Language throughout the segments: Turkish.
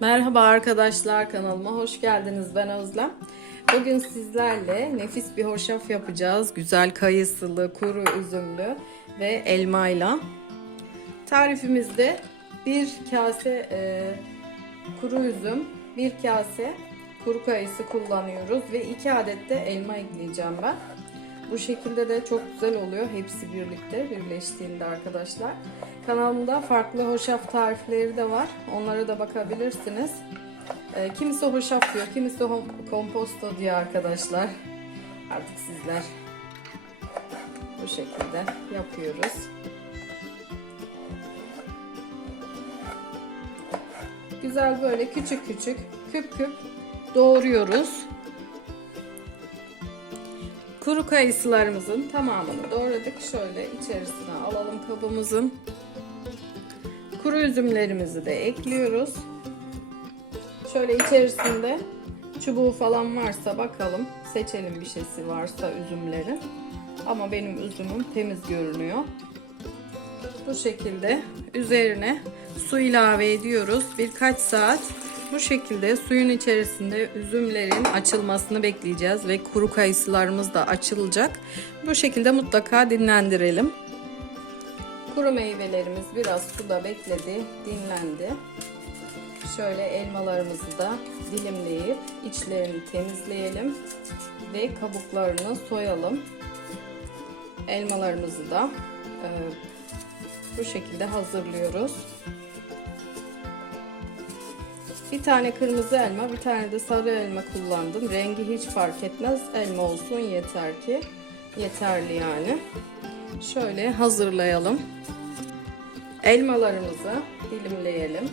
Merhaba arkadaşlar kanalıma hoş geldiniz ben Özlem. Bugün sizlerle nefis bir hoşaf yapacağız. Güzel kayısılı, kuru üzümlü ve elmayla. Tarifimizde bir kase e, kuru üzüm, bir kase kuru kayısı kullanıyoruz ve iki adet de elma ekleyeceğim ben. Bu şekilde de çok güzel oluyor. Hepsi birlikte birleştiğinde arkadaşlar. Kanalımda farklı hoşaf tarifleri de var. Onlara da bakabilirsiniz. E, kimisi hoşaf diyor, kimisi komposto diyor arkadaşlar. Artık sizler bu şekilde yapıyoruz. Güzel böyle küçük küçük küp küp doğruyoruz. Kuru kayısılarımızın tamamını doğradık. Şöyle içerisine alalım kabımızın. Kuru üzümlerimizi de ekliyoruz. Şöyle içerisinde çubuğu falan varsa bakalım. Seçelim bir şeysi varsa üzümlerin. Ama benim üzümüm temiz görünüyor. Bu şekilde üzerine su ilave ediyoruz. Birkaç saat bu şekilde suyun içerisinde üzümlerin açılmasını bekleyeceğiz ve kuru kayısılarımız da açılacak. Bu şekilde mutlaka dinlendirelim. Kuru meyvelerimiz biraz suda bekledi, dinlendi. Şöyle elmalarımızı da dilimleyip içlerini temizleyelim ve kabuklarını soyalım. Elmalarımızı da e, bu şekilde hazırlıyoruz. Bir tane kırmızı elma, bir tane de sarı elma kullandım. Rengi hiç fark etmez. Elma olsun yeter ki. Yeterli yani. Şöyle hazırlayalım. Elmalarımızı dilimleyelim.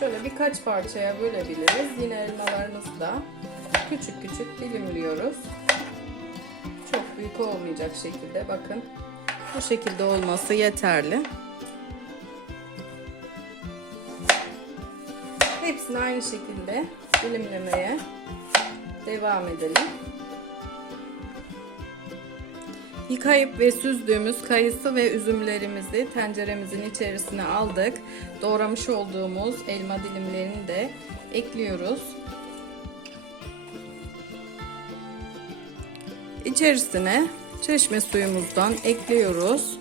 Şöyle birkaç parçaya bölebiliriz. Yine elmalarımızı da küçük küçük dilimliyoruz. Çok büyük olmayacak şekilde bakın. Bu şekilde olması yeterli. Hepsini aynı şekilde dilimlemeye devam edelim. Yıkayıp ve süzdüğümüz kayısı ve üzümlerimizi tenceremizin içerisine aldık. Doğramış olduğumuz elma dilimlerini de ekliyoruz. İçerisine çeşme suyumuzdan ekliyoruz.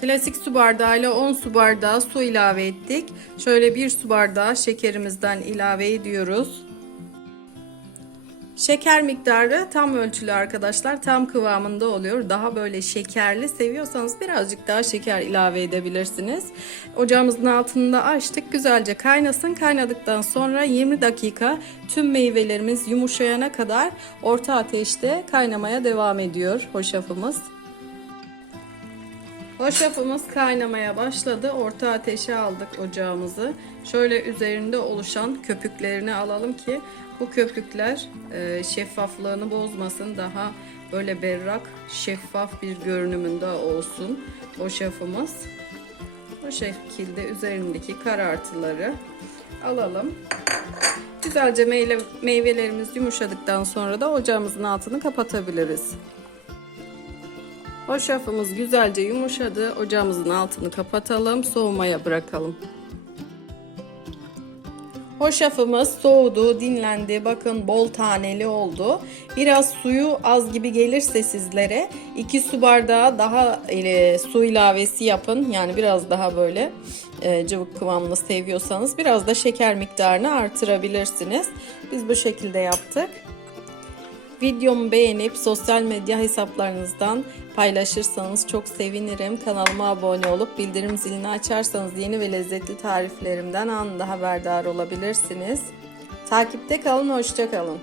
Klasik su bardağıyla 10 su bardağı su ilave ettik. Şöyle 1 su bardağı şekerimizden ilave ediyoruz. Şeker miktarı tam ölçülü arkadaşlar. Tam kıvamında oluyor. Daha böyle şekerli seviyorsanız birazcık daha şeker ilave edebilirsiniz. Ocağımızın altını da açtık. Güzelce kaynasın. Kaynadıktan sonra 20 dakika tüm meyvelerimiz yumuşayana kadar orta ateşte kaynamaya devam ediyor hoşafımız. Hoşafımız kaynamaya başladı. Orta ateşe aldık ocağımızı. Şöyle üzerinde oluşan köpüklerini alalım ki bu köpükler e, şeffaflığını bozmasın. Daha böyle berrak, şeffaf bir görünümünde olsun hoşafımız. Bu şekilde üzerindeki karartıları alalım. Güzelce meyve, meyvelerimiz yumuşadıktan sonra da ocağımızın altını kapatabiliriz. Hoşafımız güzelce yumuşadı. Ocağımızın altını kapatalım. Soğumaya bırakalım. Hoşafımız soğudu, dinlendi. Bakın bol taneli oldu. Biraz suyu az gibi gelirse sizlere 2 su bardağı daha e, su ilavesi yapın. Yani biraz daha böyle e, cıvık kıvamlı seviyorsanız biraz da şeker miktarını artırabilirsiniz. Biz bu şekilde yaptık. Videomu beğenip sosyal medya hesaplarınızdan paylaşırsanız çok sevinirim. Kanalıma abone olup bildirim zilini açarsanız yeni ve lezzetli tariflerimden anında haberdar olabilirsiniz. Takipte kalın, hoşça kalın.